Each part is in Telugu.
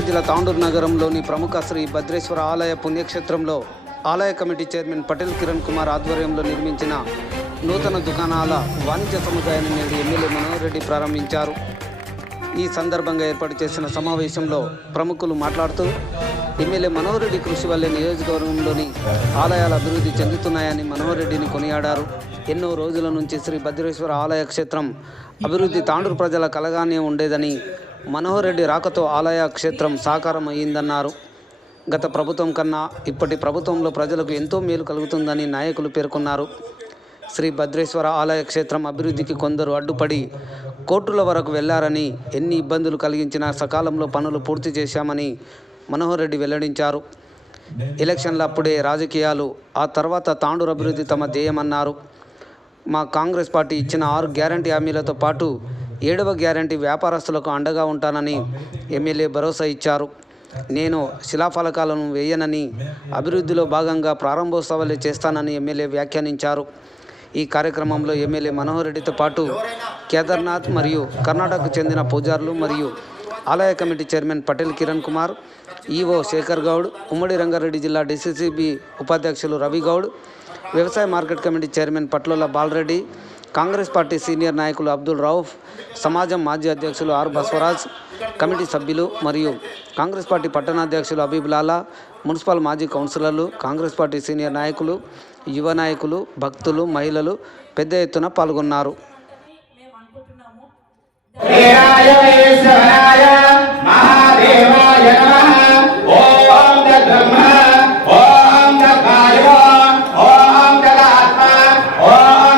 మహబూబాబాద్ జిల్లా తాండూరు నగరంలోని ప్రముఖ శ్రీ భద్రేశ్వర ఆలయ పుణ్యక్షేత్రంలో ఆలయ కమిటీ చైర్మన్ పటేల్ కిరణ్ కుమార్ ఆధ్వర్యంలో నిర్మించిన నూతన దుకాణాల వాణిజ్య సముదాయాన్ని నేడు ఎమ్మెల్యే మనోహర్ రెడ్డి ప్రారంభించారు. ఈ సందర్భంగా ఏర్పాటు చేసిన సమావేశంలో ప్రముఖులు మాట్లాడుతూ ఎమ్మెల్యే మనోహర్ రెడ్డి కృషి వల్లే నియోజకవర్గంలోని ఆలయాలు అభివృద్ధి చెందుతున్నాయని మనోహర్ రెడ్డిని కొనియాడారు. ఎన్నో రోజుల నుంచి శ్రీ భద్రేశ్వర ఆలయ క్షేత్రం అభివృద్ధి తాండూరు ప్రజల కలగానే ఉండేదని, మనోహర్ రెడ్డి రాకతో ఆలయ క్షేత్రం సాకారం అయ్యిందన్నారు. గత ప్రభుత్వం కన్నా ఇప్పటి ప్రభుత్వంలో ప్రజలకు ఎంతో మేలు కలుగుతుందని నాయకులు పేర్కొన్నారు. శ్రీ భద్రేశ్వర ఆలయ క్షేత్రం అభివృద్ధికి కొందరు అడ్డుపడి కోర్టుల వరకు వెళ్లారని, ఎన్ని ఇబ్బందులు కలిగించినా సకాలంలో పనులు పూర్తి చేశామని మనోహర్ రెడ్డి వెల్లడించారు. ఎలక్షన్ల అప్పుడే రాజకీయాలు, ఆ తర్వాత తాండూరు అభివృద్ధి తమ ధ్యేయమన్నారు. మా కాంగ్రెస్ పార్టీ ఇచ్చిన 6 గ్యారంటీ హామీలతో పాటు 7వ గ్యారంటీ వ్యాపారస్తులకు అండగా ఉంటానని ఎమ్మెల్యే భరోసా ఇచ్చారు. నేను శిలాఫలకాలను వేయనని, అభివృద్ధిలో భాగంగా ప్రారంభోత్సవాలు చేస్తానని ఎమ్మెల్యే వ్యాఖ్యానించారు. ఈ కార్యక్రమంలో ఎమ్మెల్యే మనోహర్ రెడ్డితో పాటు కేదార్నాథ్ మరియు కర్ణాటకకు చెందిన పూజారులు మరియు ఆలయ committee chairman Patel Kiran Kumar, EO Shekhar Goud, ఉమ్మడి రంగారెడ్డి జిల్లా డిసిసిబి ఉపాధ్యక్షులు రవి గౌడ్, వ్యవసాయ market committee chairman Patlola Balareddy, Congress party senior నాయకులు అబ్దుల్ రౌఫ్, సమాజం మాజీ అధ్యక్షులు ఆర్ బసవరాజ్, కమిటీ సభ్యులు మరియు కాంగ్రెస్ పార్టీ పట్టణాధ్యక్షులు హబీబ్ లాలా, మున్సిపల్ మాజీ కౌన్సిలర్లు, కాంగ్రెస్ పార్టీ సీనియర్ నాయకులు, యువ నాయకులు, భక్తులు, మహిళలు పెద్ద ఎత్తున పాల్గొన్నారు. सर्वं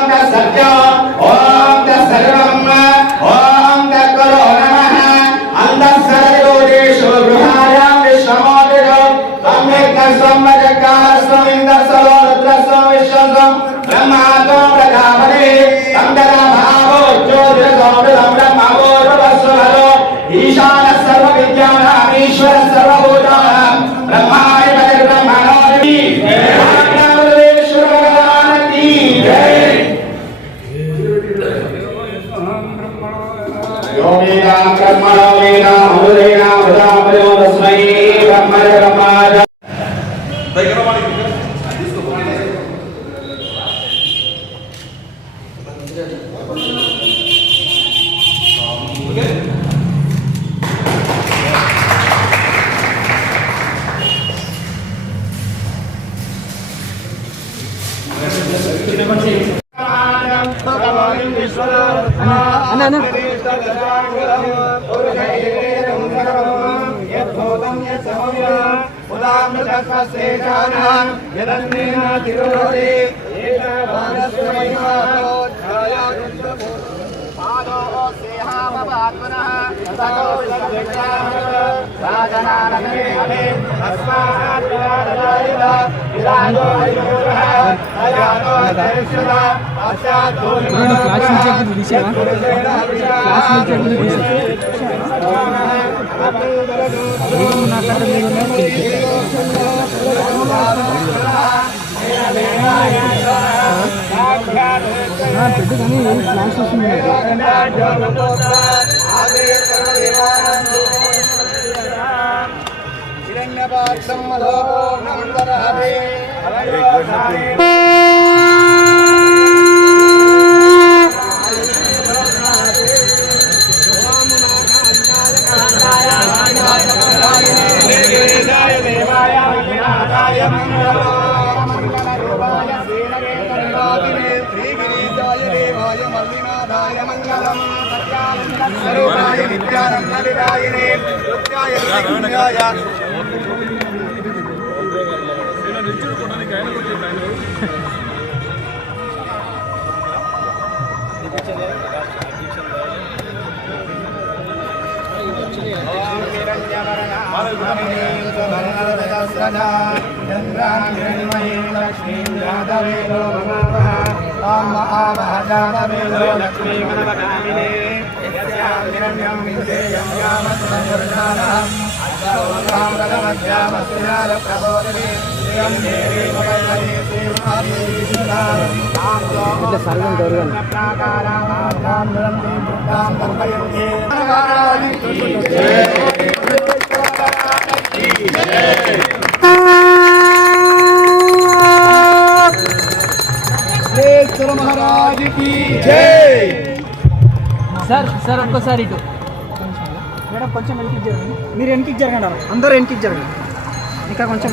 महाराज की जय। सर ఒక్కసారి ఇటు మేడం కొంచెం వెనక్కి జరగండి, మీరు వెనక్కి జరగండి, అందరూ వెనక్కి జరగండి, ఇంకా కొంచెం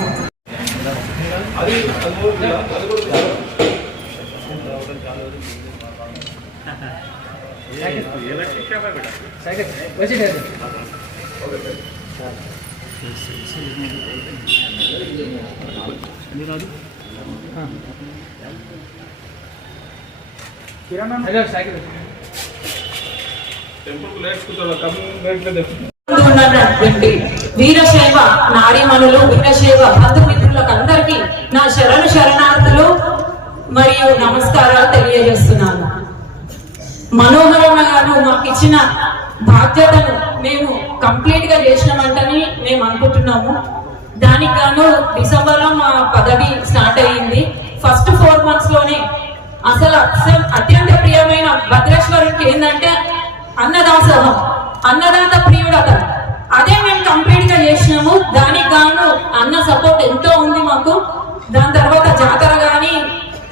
వీరశైవ నారీమణులు, వీరశైవ బంధుమిత్రులకు అందరికీ నా శరణార్థులు మరియు నమస్కారాలు తెలియజేస్తున్నాను. మనోహరమ్మ గారు మాకు ఇచ్చిన బాధ్యతను మేము కంప్లీట్ గా చేసినామంటని మేము అనుకుంటున్నాము. దానికి గాను డిసెంబర్ లో మా పదవి స్టార్ట్ అయ్యింది. ఫస్ట్ 4 months లోనే అసలు అత్యంత ప్రియమైన భద్రేశ్వరుడికి ఏంటంటే అన్నదాసోహం, అన్నదాత ప్రియుడు అతను. అదే మేము కంప్లీట్ గా చేసినాము. దానికి గాను అన్న సపోర్ట్ ఎంతో ఉంది మాకు. దాని తర్వాత జాతర గాని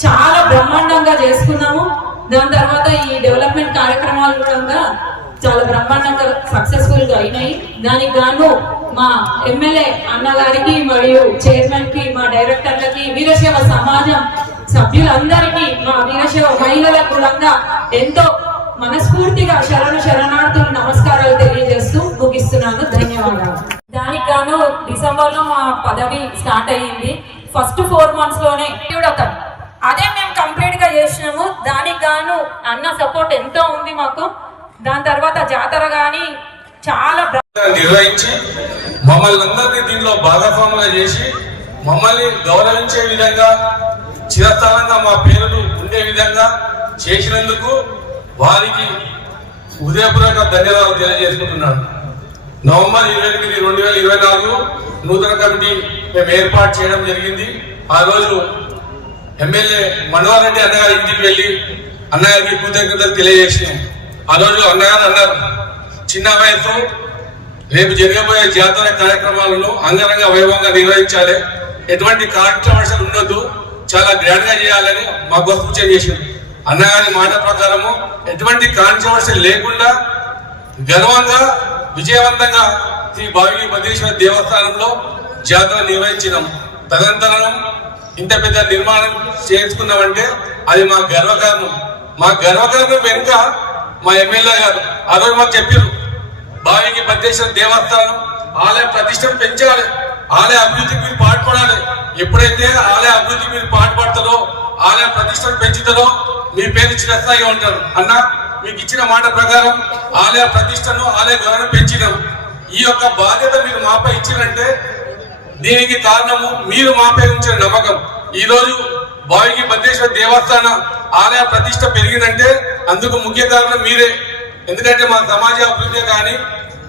చాలా బ్రహ్మాండంగా చేసుకున్నాము. దాని తర్వాత ఈ డెవలప్మెంట్ కార్యక్రమాలు కూడా చాలా బ్రహ్మాండంగా సక్సెస్ఫుల్ గా అయినాయి. దానికి గాను మా ఎమ్మెల్యే అన్నగారికి మరియు చైర్మన్ కి, మా డైరెక్టర్లకి, వీరశైవ సమాజం సభ్యులందరికీ, మా వీరశైవ మహిళలకు కూడా ఎంతో మనస్ఫూర్తిగా శరణార్థులు నమస్కారాలు తెలియజేస్తూ ముగిస్తున్నాను. ధన్యవాదాలు. దానికి గాను డిసెంబర్ లో మా పదవి స్టార్ట్ అయ్యింది. ఫస్ట్ 4 months లోనే అతను. అదే మేము కంప్లీట్ గా చేసినాము. దానికి గాను అన్న సపోర్ట్ ఎంతో ఉంది మాకు. దాని తర్వాత జాతర గాని చాలా నిర్వహించి మమ్మల్ని అందరినీ దీనిలో భాగస్వాములుగా చేసి మమ్మల్ని గౌరవించే విధంగా, చిరస్థానంగా మా పేర్లు ఉండే విధంగా చేసినందుకు వారికి హృదయపూర్వక ధన్యవాదాలు తెలియజేసుకుంటున్నాను. నవంబర్ 28, 2024 నూతన కమిటీ మేము ఏర్పాటు చేయడం జరిగింది. ఆ రోజు ఎమ్మెల్యే మనోహర్ రెడ్డి అన్నగారి ఇంటికి వెళ్ళి అన్నగారికి కృతజ్ఞతలు తెలియజేసినాం. ఆ రోజు అన్నగారు అన్నారు, చిన్న వయసు, రేపు జరగబోయే జాతర కార్యక్రమాలను అంగరంగ వైభవంగా నిర్వహించాలి, ఎటువంటి కాంట్రవర్షియల్ ఉండొద్దు, చాలా గ్రాండ్ గా చేయాలని మాకు సూచన చేసింది. అన్నగారి మాట ప్రకారము ఎటువంటి కాంట్రవర్షియల్ లేకుండా గర్వంగా విజయవంతంగా శ్రీ భావిని భద్రేశ్వర దేవస్థానంలో జాతర నిర్వహించినాం. తదనంతరం ఇంత పెద్ద నిర్మాణం చేసుకున్నామంటే అది మా గర్వకారణం. మా గర్వకారణం వెనుక మా ఎమ్మెల్యే గారు ఆ రోజు మాకు చెప్పారు, భావికి భద్రేశ్వర దేవస్థానం ఆలయ ప్రతిష్టను పెంచాలి, ఆలయ అభివృద్ధికి మీరు పాటుపడాలి. ఎప్పుడైతే ఆలయ అభివృద్ధికి మీరు పాటుపడతారో, ఆలయ ప్రతిష్టను పెంచుతారో మీ పేరు చిరస్థాయిగా ఉంటారు. అన్న మీకు ఇచ్చిన మాట ప్రకారం ఆలయ ప్రతిష్టను, ఆలయ గౌరవం పెంచినాం. ఈ యొక్క బాధ్యత మీరు మాపై ఇచ్చినంటే దీనికి కారణము మీరు మాపై ఉంచిన నమ్మకం. ఈ రోజు భావికి భద్రేశ్వర దేవస్థాన ఆలయ ప్రతిష్ట పెరిగిందంటే అందుకు ముఖ్య కారణం మీరే. ఎందుకంటే మా సమాజ అభివృద్ధి కానీ,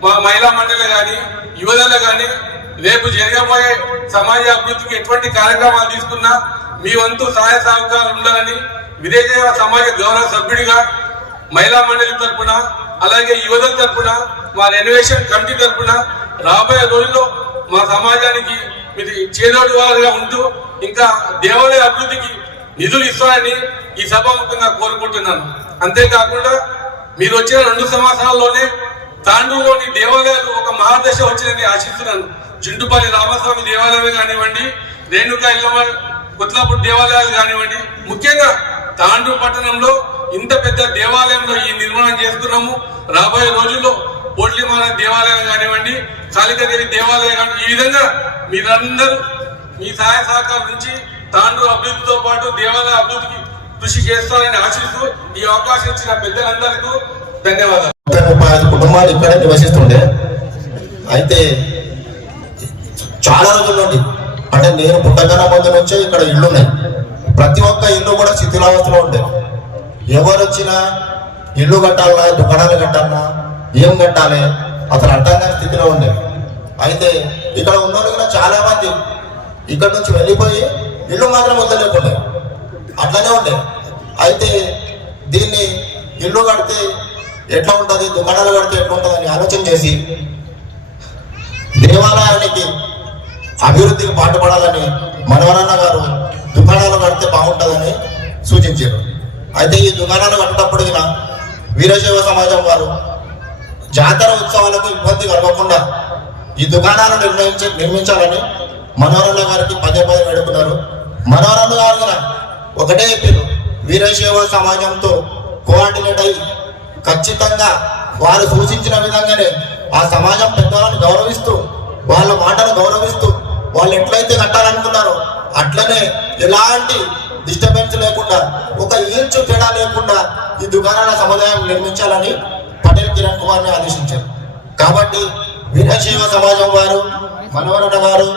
మా మహిళా మండలి కానీ, యువతలు కానీ రేపు జరగబోయే సమాజ అభివృద్ధికి ఎటువంటి కార్యక్రమాలు తీసుకున్నా మీ వంతు సహాయ సహకారాలు ఉండాలని విదేశ సమాజ గౌరవ సభ్యుడిగా మహిళా మండలి తరఫున, అలాగే యువతల తరఫున, మా రెనోవేషన్ కమిటీ తరఫున రాబోయే రోజుల్లో మా సమాజానికి మీరు చేదోడు వారుగా ఉంటూ ఇంకా దేవాలయ అభివృద్ధికి నిధులు ఇస్తారని ఈ సభాముఖంగా కోరుకుంటున్నాను. అంతేకాకుండా మీరు వచ్చిన 2 సంవత్సరాల్లోనే తాండూరులోని దేవాలయాలు ఒక మహాదశ వచ్చిందని ఆశిస్తున్నాను. జింటుపల్లి రామస్వామి దేవాలయమే కానివ్వండి, రేణుకా ఇల్లమ్మ కొత్లాపూర్ దేవాలయాలు కానివ్వండి, ముఖ్యంగా తాండూరు పట్టణంలో ఇంత పెద్ద దేవాలయంలో ఈ నిర్మాణం చేస్తున్నాము. రాబోయే రోజుల్లో పోట్లిమాల దేవాలయం కానివ్వండి, కాళికాదేవి దేవాలయం కానీ, ఈ విధంగా మీరందరూ మీ సహాయ సహకారం నుంచి తాండూరు అభివృద్ధితో పాటు దేవాలయ అభివృద్ధికి కృషి చేస్తారని ఆశిస్తూ ఈ అవకాశం ఇచ్చిన పెద్దలందరికీ ధన్యవాదాలు. 35 కుటుంబాలు ఇక్కడే నివసిస్తుండే. అయితే చాలా రోజుల నుండి, అంటే నేను పుట్టకన్నా ముందు నుంచే ఇక్కడ ఇళ్ళు ఉన్నాయి. ప్రతి ఒక్క ఇల్లు కూడా శిథిలావస్థలో ఉండే. ఎవరు వచ్చినా ఇల్లు కట్టాలన్నా, దుకాణాలు కట్టాలన్నా, ఏం కట్టాలి అసలు అర్థం కాని స్థితిలో ఉండే. అయితే ఇక్కడ ఉన్న కూడా చాలా మంది ఇక్కడ నుంచి వెళ్ళిపోయి ఇల్లు మాత్రం వద్దలేకుండే, అట్లనే ఉండే. అయితే దీన్ని ఇల్లు కడితే ఎట్లా ఉంటుంది, దుకాణాలు కడితే ఎట్లా ఉంటుంది అని ఆలోచన చేసి దేవాలయానికి అభివృద్ధికి పాటుపడాలని మనవరన్న గారు దుకాణాలు కడితే బాగుంటుందని సూచించారు. అయితే ఈ దుకాణాలు కట్టేటప్పటికి వీరశైవ సమాజం వారు జాతర ఉత్సవాలకు ఇబ్బంది కలగకుండా ఈ దుకాణాలు నిర్మించాలని మనోరన్న గారికి పదే వేడుకున్నారు. మనోరన్న గారు ఒకటే చెప్పారు, వీరశైవ సమాజంతో కోఆర్డినేట్ అయి ఖచ్చితంగా వారు సూచించిన విధంగానే ఆ సమాజం పెద్దవాళ్ళని గౌరవిస్తూ వాళ్ళ మాటను గౌరవిస్తూ వాళ్ళు ఎట్లయితే కట్టాలనుకున్నారో అట్లనే ఎలాంటి డిస్టర్బెన్స్ లేకుండా ఒక ఇంచు తేడా లేకుండా ఈ దుకాణాల సముదాయం నిర్మించాలని పటేల్ కిరణ్ కుమార్ని ఆదేశించారు. కాబట్టి వీరశైవ సమాజం వారు, మనవరణ గారు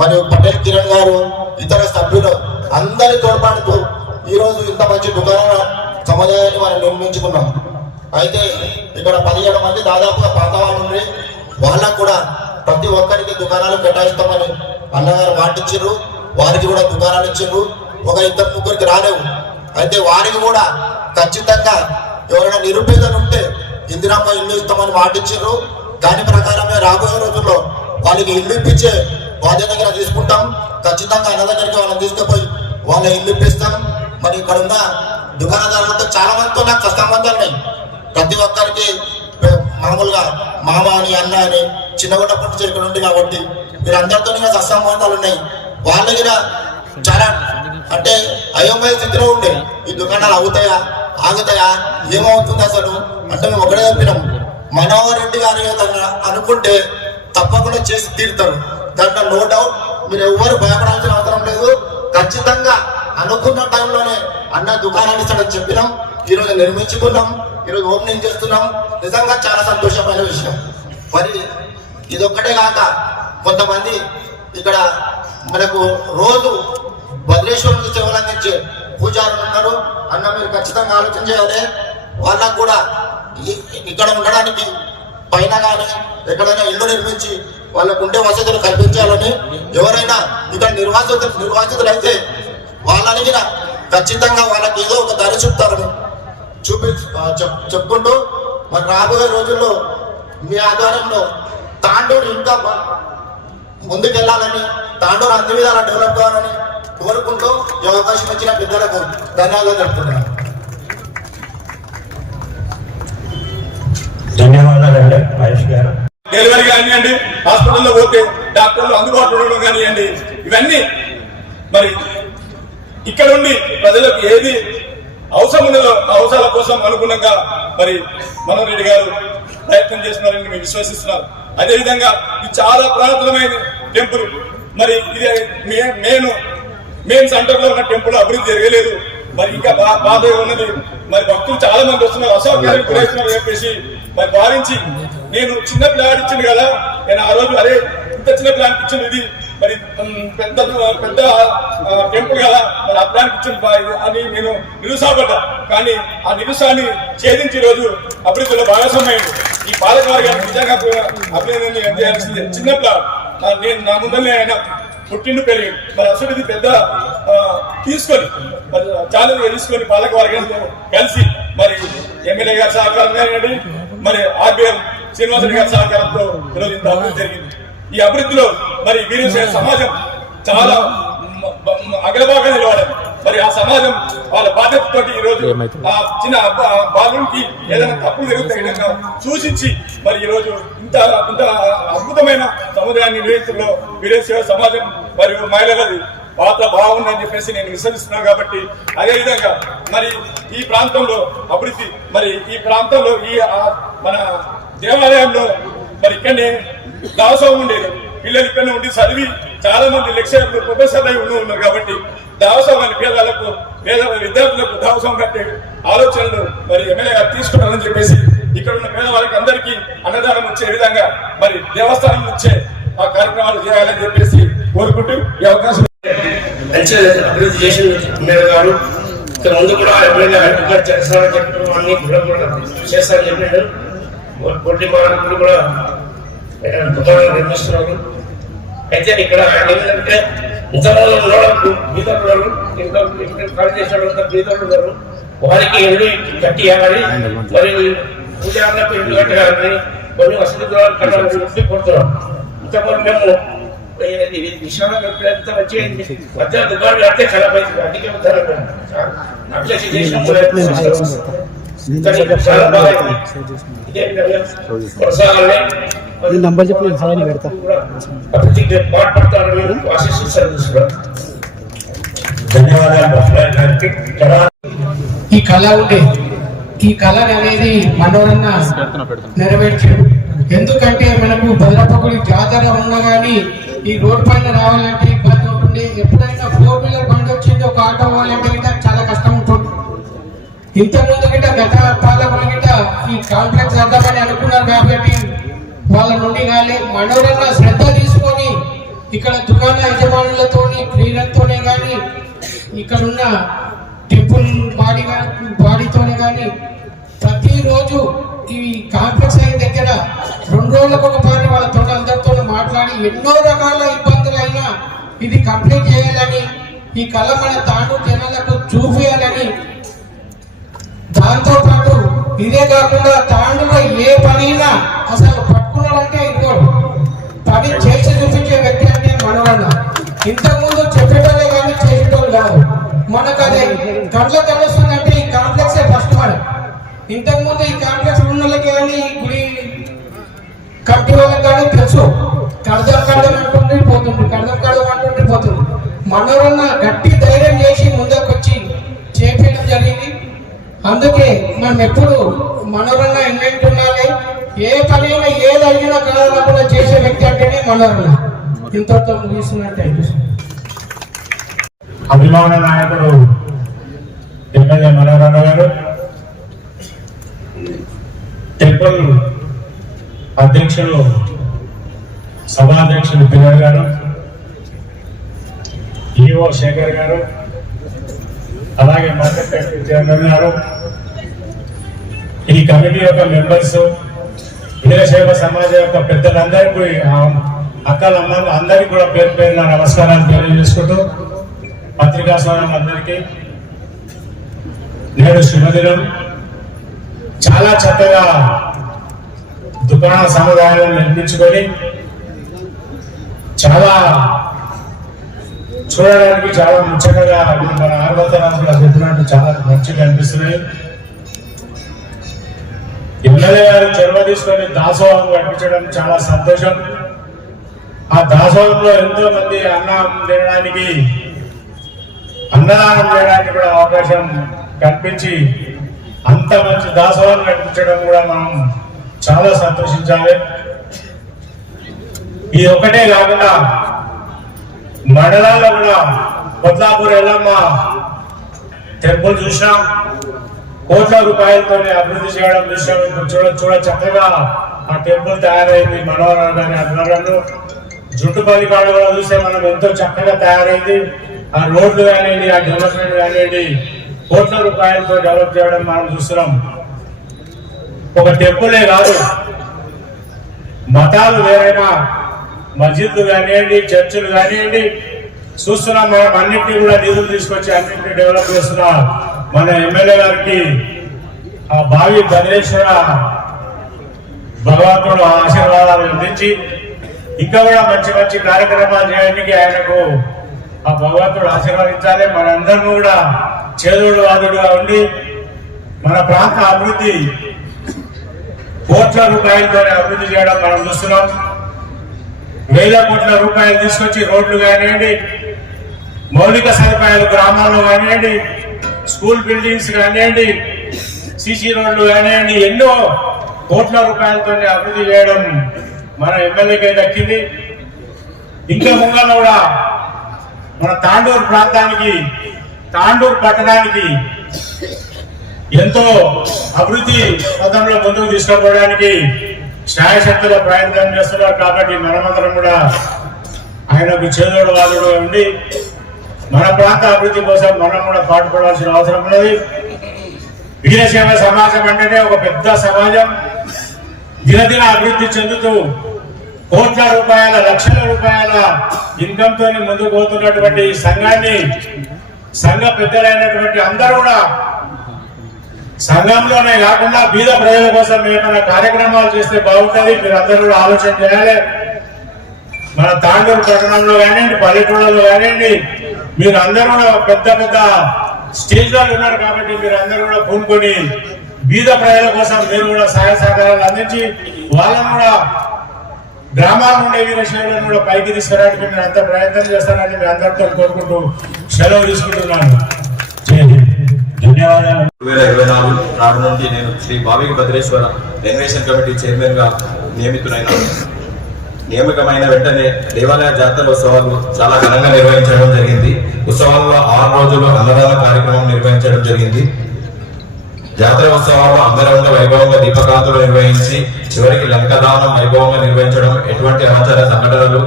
మరియు పటేల్ కిరణ్ గారు, ఇతర సభ్యులు అందరి తోడ్పాటుతో ఈరోజు ఇంత మంచి దుకాణాల సముదాయాన్ని మనం నిర్మించుకున్నాం. అయితే ఇక్కడ 17 మంది దాదాపుగా పాత వాళ్ళు ఉండి వాళ్ళకు కూడా ప్రతి ఒక్కరికి దుకాణాలు కేటాయిస్తామని అన్నగారు మాటిచ్చారు. వారికి కూడా దుకాణాలు ఇచ్చారు. ఒక 2-3 రాలేవు. అయితే వారికి కూడా ఖచ్చితంగా ఎవరైనా నిరుపేదలు ఉంటే ఇందిరమ్మ ఇల్లు ఇస్తామని మాటిచ్చారు. దాని ప్రకారమే రాబోయే రోజుల్లో వాళ్ళకి ఇల్లు ఇప్పించే బాధ్యత తీసుకుంటాం. ఖచ్చితంగా అన్న దగ్గరికి వాళ్ళని తీసుకుపోయి వాళ్ళ ఇల్లు ఇప్పిస్తాం. మరి ఇక్కడ ఉన్న దుకాణదారులతో చాలా మందితో నాకు సంబంధాలు ఉన్నాయి. ప్రతి ఒక్కరికి మామూలుగా మామ అని అన్న అని చిన్నగున్నప్పటి నుంచి ఇక్కడ ఉంది కాబట్టి వీరందరితో సత్సంబంధాలు ఉన్నాయి. వాళ్ళకి చాలా అంటే అయోమయ స్థితిలో ఉండే ఈ దుకాణాలు అవుతాయా ఆగుతాయా ఏమవుతుంది అసలు అంటే మేము ఒకటే చెప్పినాం, మనోహర్ రెడ్డి గారి అనుకుంటే తప్పకుండా చేసి తీరుతారు. దాంట్లో నో డౌట్. మీరు ఎవరు భయపడాల్సిన అవసరం లేదు. ఖచ్చితంగా అనుకున్న టైంలోనే అన్న దుకాణాన్ని ఇస్తాడని చెప్పినాం. ఈరోజు నిర్మించుకున్నాం, ఈరోజు ఓపెనింగ్ చేస్తున్నాం. నిజంగా చాలా సంతోషమైన విషయం. మరి ఇదొక్కటే కాక కొంతమంది ఇక్కడ మనకు రోజు భద్రేశ్వరునికి సేవలు అందించే పూజారులు ఉన్నారు. అన్న మీరు ఖచ్చితంగా ఆలోచన చేయాలి. వాళ్ళకు కూడా ఇక్కడ ఉండడానికి పైన కానీ ఎక్కడైనా ఇల్లు నిర్మించి వాళ్ళకు ఉండే వసతులు కల్పించాలని, ఎవరైనా ఇక్కడ నిర్వాసితులు అయితే వాళ్ళని ఖచ్చితంగా వాళ్ళకి ఏదో ఒక దారి చూపుతారని చెప్పుకుంటూ మరి రాబోయే రోజుల్లో మీ ఆధ్వర్యంలో తాండూరు ఇంకా ముందుకెళ్లాలని, తాండూరు అన్ని విధాలా డెవలప్ కావాలని కోరుకుంటూ ఈ అవకాశం ఇచ్చిన పెద్దలకు ధన్యవాదాలు చెప్తున్నాను. ధన్యవాదాలండి మహేష్ గారు. డెలివరీ కానివ్వండి, హాస్పిటల్లో పోతే డాక్టర్లు అందుబాటులో ఉండడం కానివ్వండి, ఇవన్నీ మరి ఇక్కడ ఉండి ప్రజలకు ఏది అవసరం ఉన్నదో అవసరాల కోసం అనుగుణంగా మరి మనోహర్ రెడ్డి గారు ప్రయత్నం చేస్తున్నారని మేము విశ్వసిస్తున్నాం. అదేవిధంగా ఇది చాలా పురాతనమైన టెంపుల్. మరి ఇది మెయిన్ సెంటర్ లో ఉన్న టెంపుల్ అభివృద్ధి జరగలేదు. మరి ఇంకా బాధగా ఉన్నది. మరి భక్తులు చాలా మంది వస్తున్నారు, అసౌకర్యం గురవుతున్నారు చెప్పేసి మరి భావించి నేను చిన్న ప్లాన్ ఇచ్చింది కదా, నేను ఆ రోజు అరే ఇంత చిన్న ప్లాన్ ఇచ్చింది, ఇది మరి పెద్ద టెంపుల్ కదా, మరి ఆ ప్లాన్ ఇచ్చింది అని నేను నిరుసాపడ్డా. కానీ ఆ నిరుసాన్ని ఛేదించి రోజు అభివృద్ధిలో భాగస్వామ్యండి. ఈ పాలకవర్గానికి నిజంగా అభినందన చేయాల్సింది. చిన్న ప్లాన్ నేను నా ముందరనే ఆయన పుట్టిండు పెరిగి మరి అసలు ఇది పెద్ద తీసుకొని మరి చాలా తీసుకొని పాలకవర్గంతో కలిసి మరి ఎమ్మెల్యే గారి సహకారం కానివ్వండి, మరి ఆర్బీఎం శ్రీనివాసరెడ్డి గారి సహకారంతో ఈరోజు ఇంత అభివృద్ధి జరిగింది. ఈ అభివృద్ధిలో మరి వీరశైవ సమాజం చాలా అగ్రభాగంగా నిలబడాలి. మరి ఆ సమాజం వాళ్ళ బాధ్యతతో ఈ రోజు ఆ చిన్న బాలునికి ఏదైనా తప్పులు జరుగుతాయి సూచించి మరి ఈ రోజు ఇంత అద్భుతమైన సముదాయాన్ని నిర్వహించడంలో వీరశైవ సమాజం మరియు మహిళలది పాత్ర బాగుందని చెప్పేసి నేను విశ్వసిస్తున్నాను. కాబట్టి అదేవిధంగా మరి ఈ ప్రాంతంలో అభివృద్ధి, మరి ఈ ప్రాంతంలో ఈ మన దేవాలయంలో మరి ఇక్కడనే దాసోహం ఉండేది. పిల్లలు ఇక్కడనే ఉండి చదివి చాలా మంది లెక్చరర్లు ప్రొఫెసర్లు అయి ఉన్నారు. కాబట్టి దావసోహాన్ని పేద విద్యార్థులకు దావసోహం కట్టే ఆలోచనలు మరి ఎమ్మెల్యే గారు తీసుకున్నారని చెప్పేసి ఇక్కడ ఉన్న పేదవారికి అందరికీ అన్నదానం వచ్చే విధంగా మరి దేవస్థానం నుంచే ఆ కార్యక్రమాలు చేయాలని చెప్పేసి కోరుకుంటూ ఈ అవకాశం మంచి అభివృద్ధి చేసిన ఎమ్మెల్యే గారు ఇక్కడ ముందు కూడా ఎమ్మెల్యే అడ్వకేట్ చేస్తారని చెప్పారు, అన్ని కూడా చేస్తారని చెప్పారు. పొట్టి మార్పులు కూడా దుకాణాలు నిర్మిస్తున్నారు. అయితే ఇక్కడ ఏంటంటే ఇంతమంది ఉన్నవాళ్ళు బీదలు ఇంకా ఖాళీ చేసిన బీదలు ఉన్నారు, వారికి ఇల్లు కట్టియాలని మరి పూజారులకు ఇల్లు కట్టాలని కొన్ని వసతి గృహాలు కట్టాలని కోరుతున్నాం. ఇంతకుముందు మేము విషయంలో ఎంత మంచిగా మధ్య దుకాణం కడితే ఖరాబ్ అవుతుంది, అందుకే అట్లా చాలా బాగా ఇదే నంబర్ చెప్పి నేను సహాయాన్ని పెడతా. అభివృద్ధికి పాటుపడతారని ఆశిస్తున్నాను. ఈ కళ ఉండే ఈ కళ అనేది మనోరన్న నెరవేర్చాడు. ఎందుకంటే మనకు భద్రపకుడి జాతర ఉన్నా కానీ ఈ రోడ్ పైన రావాలంటే ఇబ్బంది ఉంటుంది. ఎప్పుడైనా 4 వీలర్ బండి వచ్చింది ఒక ఆటో పోవాలంటే గిట్ట చాలా కష్టం ఉంటుంది. ఇంతకుముందు గిట్ట గత పాలకులు గిట్ట ఈ కాంప్లెక్స్ అర్థమని అనుకున్నారు కాబట్టి వాళ్ళ నుండి కానీ మనోరన్న శ్రద్ధ తీసుకొని ఇక్కడ దుకాణ యజమానులతోని క్రీడలతోనే కానీ ఇక్కడున్న టెంపుల్ బాడీతోనే కానీ ప్రతిరోజు ఈ కాంప్లెక్స్ అయిన దగ్గర 2 రోజులకు ఒకసారి వాళ్ళతో అందరితో మాట్లాడి ఎన్నో రకాల ఇబ్బందులైనా ఇది కంప్లీట్ చేయాలని, ఈ కళ మన తాను జనాలకు చూపించాలని, దాంతో పాటు ఇదే కాకుండా తాండులో ఏ పనైనా అసలు పట్టుకున్నాడంటే ఇంకో పని చేసి చూపించే వ్యక్తి అంటే మనవన్న. ఇంతకుముందు చెప్పేటోళ్ళే కానీ చేసేటోళ్ళు కాదు. మనకు అదే కళ్ళ కలుస్తుందంటే ఈ కాంప్లెక్సే ఫస్ట్ మనం. ఇంతకుముందు ఈ కాంప్లెక్స్ ఉన్న వాళ్ళకి కానీ ఈ గుడి కట్టి వాళ్ళకి కానీ తెలుసు. కడదం అంటుంటే పోతుంది, కడదం అంటుంటే పోతుంది. మనవన్న గట్టి ధైర్యం చేసి ముందుకు వచ్చి చేపట్టడం జరిగింది. అందుకే మనం ఎప్పుడు మనోరన్న ఇన్వెంట్ ఉండాలి. ఏ పనైనా ఏది అడిగినా కాదనకుండా చేసే వ్యక్తి అంటేనే మనోరన్న. ఇంతతో ముగిస్తున్నట్టు అభిమాన నాయకుడు ఎమ్మెల్యే మనోరన్న గారు, టెంపుల్ అధ్యక్షుడు సభాధ్యక్షుడు పిల్లర్ గారు, ఈఓ శేఖర్ గారు, అలాగే మార్కెట్ చైర్మన్ గారు, ఈ కమిటీ యొక్క మెంబర్స్, వీరశైవ సమాజం యొక్క పెద్దలందరికీ, అక్కలమ్మలు అందరికీ కూడా పేరు పేరున నమస్కారాలు తెలియజేసుకుంటూ, పత్రికా స్వరం అందరికీ నేడు శుభదినం. చాలా చక్కగా దుకాణ సముదాయాలను నిర్మించుకొని చాలా చూడడానికి చాలా ముచ్చటగా మన ఆర్వతరాజు చెప్పినట్టు చాలా మంచిగా అనిపిస్తున్నాయి. ఎమ్మెల్యే గారు చొరవ తీసుకొని దాసోహం కనిపించడం చాలా సంతోషం. ఆ దాసోహంలో ఎంతో మంది అన్నదానం చేయడానికి కూడా అవకాశం కల్పించి అంత మంచి దాసోహం కనిపించడం కూడా మనం చాలా సంతోషించాలి. ఇది ఒకటే కాకుండా మండలాల్లో కూడా కొత్లాపూర్ ఎల్లమ్మ టెంపుల్ చూసినాం. కోట్ల రూపాయలతో అభివృద్ధి చేయడం చూసినాం. ఇప్పుడు చూడ చక్కగా ఆ టెంపుల్ తయారైంది మనోహర్ గారి ఆధ్వర్యంలో. జుట్టుపల్లి కాడ కూడా చూస్తే మనం ఎంతో చక్కగా తయారైంది. ఆ రోడ్లు కానివ్వండి, ఆ డెవలప్మెంట్ కానివ్వండి, కోట్ల రూపాయలతో డెవలప్ చేయడం మనం చూస్తున్నాం. ఒక టెంపులే కాదు, మతాలు వేరైనా మస్జిద్లు కానివ్వండి, చర్చిలు కానివ్వండి చూస్తున్నాం. మనం అన్నింటినీ కూడా నిధులు తీసుకొచ్చి అన్నింటినీ డెవలప్ చేస్తున్నా మన ఎమ్మెల్యే గారికి ఆ భావి భద్రేశ్వర భగవంతుడు ఆశీర్వాదాలు అందించి ఇంకా కూడా మంచి మంచి కార్యక్రమాలు చేయడానికి ఆయనకు ఆ భగవంతుడు ఆశీర్వదించాలి. మనందరం కూడా చేదోడు వాదుడుగా ఉండి మన ప్రాంత అభివృద్ధి కోట్ల రూపాయలతోనే అభివృద్ధి చేయడం మనం చూస్తున్నాం. 1000 కోట్ల రూపాయలు తీసుకొచ్చి రోడ్లు కానివ్వండి, మౌలిక సదుపాయాలు గ్రామాల్లో కానివ్వండి, స్కూల్ బిల్డింగ్స్ కానివ్వండి, సిసి రోడ్లు కానివ్వండి, ఎన్నో కోట్ల రూపాయలతో అభివృద్ధి చేయడం మన ఎమ్మెల్యేకే దక్కింది. ఇంకా ముంగల కూడా మన తాండూరు ప్రాంతానికి, తాండూరు పట్టణానికి ఎంతో అభివృద్ధి పథంలో ముందుకు తీసుకుపోవడానికి శాయశక్తుల ప్రయత్నం చేస్తున్నారు. కాబట్టి మనమందరం కూడా ఆయనకు చేదోడు వాదుడుగా ఉండి మన ప్రాంత అభివృద్ధి కోసం మనం కూడా పాటుపడాల్సిన అవసరం ఉన్నది. వీరశైవ సమాజం అంటేనే ఒక పెద్ద సమాజం. దినదిన అభివృద్ధి చెందుతూ కోట్ల రూపాయల, లక్షల రూపాయల ఇన్కమ్ తోని ముందుకు పోతున్నటువంటి సంఘాన్ని, సంఘ పెద్దలైనటువంటి అందరూ కూడా సంఘంలోనే కాకుండా బీద ప్రజల కోసం ఏమైనా కార్యక్రమాలు చేస్తే బాగుంటుంది. మీరు అందరూ కూడా ఆలోచన చేయాలి. మన తాండూరు పట్టణంలో కానివ్వండి, పల్లెటూళ్ళలో కానివ్వండి, మీరు అందరూ కూడా పెద్ద పెద్ద స్టేజ్లో ఉన్నారు కాబట్టి మీరు అందరూ కూడా పూనుకొని బీద ప్రజల కోసం మీరు కూడా సహాయ సహకారాలు అందించి వాళ్ళను కూడా గ్రామాల్లో ఉండే వీరశైలను కూడా పైకి తీసుకురావడానికి మీరు అంత ప్రయత్నం చేస్తారని మీ అందరితో కోరుకుంటూ సెలవు తీసుకుంటున్నాను. ధన్యవాదాలు. 2024 నాడు నుండి నేను శ్రీ భావిక భద్రేశ్వర ఎన్వేషన్ కమిటీ చైర్మన్ గా నియమితమైన వెంటనే దేవాలయ జాతరోత్సవాలు చాలా ఘనంగా నిర్వహించడం జరిగింది. ఉత్సవాల్లో 6 రోజులు అన్నదాన కార్యక్రమం నిర్వహించడం జరిగింది. జాతర ఉత్సవాల్లో అంగరంగ వైభవంగా దీపకాంతులు నిర్వహించి చివరికి లంకదానం వైభవంగా నిర్వహించడం, ఎటువంటి ఆచార సంఘటనలు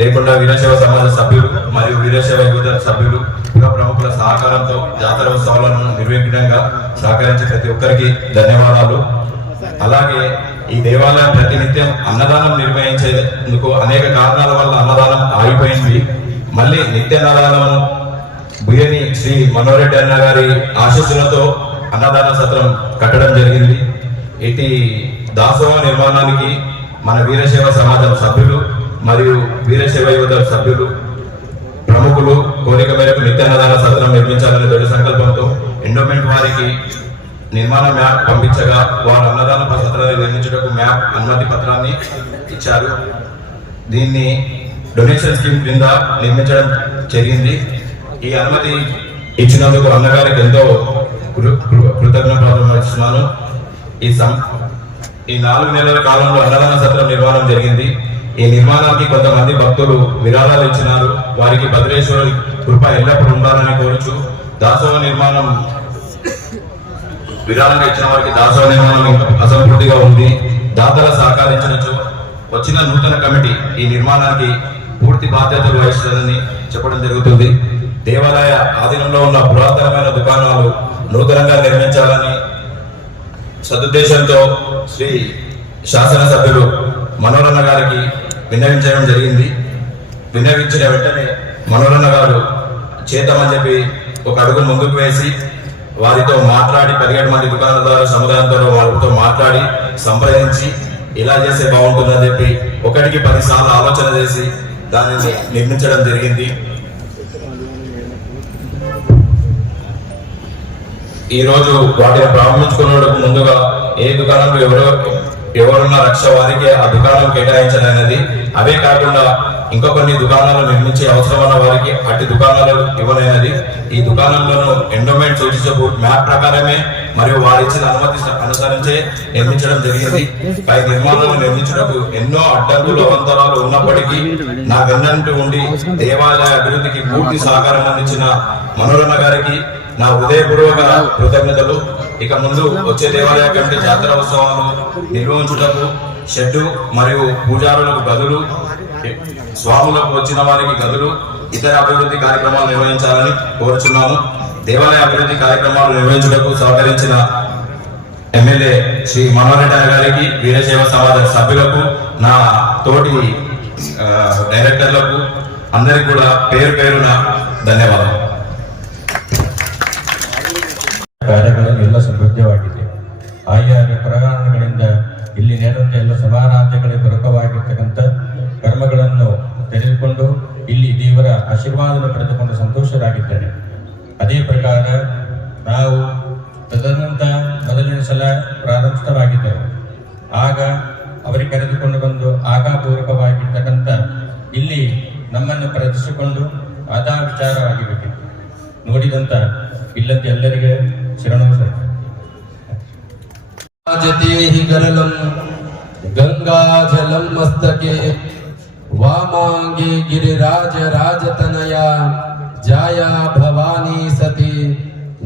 లేకుండా వీరశైవ సమాజ సభ్యులు మరియు వీరశైవ యువత సభ్యులు ప్రముఖుల సహకారంతో జాతర ఉత్సవాలను నిర్విఘ్నంగా సహకరించి ప్రతి ఒక్కరికి ధన్యవాదాలు. అలాగే ఈ దేవాలయం ప్రతినిత్యం అన్నదానం నిర్వహించేందుకు అనేక కారణాల వల్ల అన్నదానం ఆగిపోయింది. మళ్ళీ నిత్య అన్నదానం బుయ్యని శ్రీ మనోరెడ్డి అన్న గారి ఆశీస్సులతో అన్నదాన సత్రం కట్టడం జరిగింది. ఇటు దాసోహ నిర్మాణానికి మన వీరశైవ సమాజం సభ్యులు మరియు వీరశైవ యువత సభ్యులు ప్రముఖులు కోరిక మేరకు నిత్య అన్నదాన సత్రం నిర్మించాలనే దృఢ సంకల్పంతో ఎండోమెంట్ వారికి నిర్మాణ మ్యాప్ పంపించగా వారు అన్నదాన సత్రాన్ని నిర్మించడానికి మ్యాప్ అనుమతి పత్రాన్ని ఇచ్చారు. దీన్ని డొనేషన్ స్కీమ్ కింద నిర్మించడం జరిగింది. ఈ అనుమతి ఇచ్చినందుకు అన్నగారికి ఎంతో కృతజ్ఞతలు ఇస్తున్నాను. ఈ 4 నెలల కాలంలో అన్నదాన సత్రం నిర్మాణం జరిగింది. ఈ నిర్మాణానికి కొంతమంది భక్తులు విరాళాలు ఇచ్చినారు. వారికి భద్రేశ్వరుడి కృప ఎల్లప్పుడూ ఉండాలని కోరుచు దాసోహ నిర్మాణం విరాళంగా ఇచ్చిన వారికి దాసోహ నిర్మాణం ఇంకా అసంపూర్తిగా ఉంది. దాతల సహకరించినచో వచ్చిన నూతన కమిటీ ఈ నిర్మాణానికి పూర్తి బాధ్యతలు వహిస్తుందని చెప్పడం జరుగుతుంది. దేవాలయ ఆధీనంలో ఉన్న పురాతనమైన దుకాణాలు నూతనంగా నిర్మించాలని సదుద్దేశంతో శ్రీ శాసనసభ్యులు మనోరన్న గారికి విన్నవించడం జరిగింది. విన్నవించిన వెంటనే మనోరన్న గారు చేద్దామని చెప్పి ఒక అడుగు ముందుకు వేసి వారితో మాట్లాడి 17 మంది దుకాణదారుల సముదాయంతో వారితో మాట్లాడి సంప్రదించి ఇలా చేస్తే బాగుంటుందని చెప్పి 1కి 10 సార్లు ఆలోచన చేసి దానిని నిర్మించడం జరిగింది. ఈ రోజు వాటిని ప్రారంభించుకున్నకు ముందుగా ఏ దుకాణంలో ఎవరున్న రక్ష వారికి ఆ దుకాణం కేటాయించాలనేది, అవే కాకుండా ఇంకా కొన్ని దుకాణాలు నిర్మించే అవసరమైన వారికి అట్టి దుకాణాలు ఇవ్వలేనది. ఈ దుకాణంలోనూ ఎండోమెంట్ సూచించే మ్యాప్ ప్రకారమే మరియు వారిచ్చిన అనుమతి అనుసరించే నిర్మించడం జరిగింది. పై నిర్మాణాలు నిర్మించడానికి ఎన్నో అడ్డంకులు అవంతరాలు ఉన్నప్పటికీ నా వెన్నంటి ఉండి దేవాలయ అభివృద్ధికి పూర్తి సహకారం అందించిన మనోరన్న గారికి నా హృదయపూర్వక కృతజ్ఞతలు. ఇక ముందు వచ్చే దేవాలయ కమిటీ జాతర ఉత్సవాలు నిర్వహించుటకు షెడ్డు మరియు పూజారులకు గదులు, స్వాములకు వచ్చిన వారికి గదులు, ఇతర అభివృద్ధి కార్యక్రమాలు నిర్వహించాలని కోరుచున్నాము. దేవాలయ అభివృద్ధి కార్యక్రమాలు నిర్వహించుటకు సహకరించిన ఎమ్మెల్యే శ్రీ మనోహర్ గారికి, వీరశైవ సమాజ సభ్యులకు, నా తోటి ಡೈರೆಕ್ಟರ್లకు అందరికి ಕೂಡ పేరున ಧನ್ಯವಾದ. ಕಾರ್ಯಗಳಲ್ಲಿ ಎಲ್ಲ ಸಮೃದ್ಧವಾಗಿದೆ. ಆಯಾ ಪ್ರಕಾರಗಳಿಂದ ಇಲ್ಲಿ ನೆರವೇರಿದ ಎಲ್ಲ ಸಮಾರಾಧ್ಯಗಳಿಗೆ ಪೂರಕವಾಗಿರ್ತಕ್ಕಂಥ ಕರ್ಮಗಳನ್ನು ತೆಗೆದುಕೊಂಡು ಇಲ್ಲಿ ದೇವರ ಆಶೀರ್ವಾದವನ್ನು ಪಡೆದುಕೊಂಡು ಸಂತೋಷರಾಗಿದ್ದೇನೆ. ಅದೇ ಪ್ರಕಾರ ನಾವು ತದನಂತರ ಮೊದಲನೇ ಸಲ ಪ್ರಾರಂಭಿತವಾಗಿದ್ದೆವು. ಆಗ ಅವರಿಗೆ ಕರೆದುಕೊಂಡು ಬಂದು ಆಗಾಪೂರ್ವಕವಾಗಿರ್ತಕ್ಕಂಥ ಇಲ್ಲಿ ನಮ್ಮನ್ನು ಪ್ರದರ್ಶಿಸಿಕೊಂಡು ಆದಾ ವಿಚಾರವಾಗಿರಬೇಕು ನೋಡಿದಂತ ಇಲ್ಲಂತ ಎಲ್ಲರಿಗೆ ಶರಣು. ಗರಲಂ ಗಂಗಾ ಜಲಂ ಮಸ್ತಕೆ ವಾಮಾಂಗಿ ಗಿರಿರಾಜ ರಾಜತನಯ ಜಾಯ ಭವಾನಿ ಸತಿ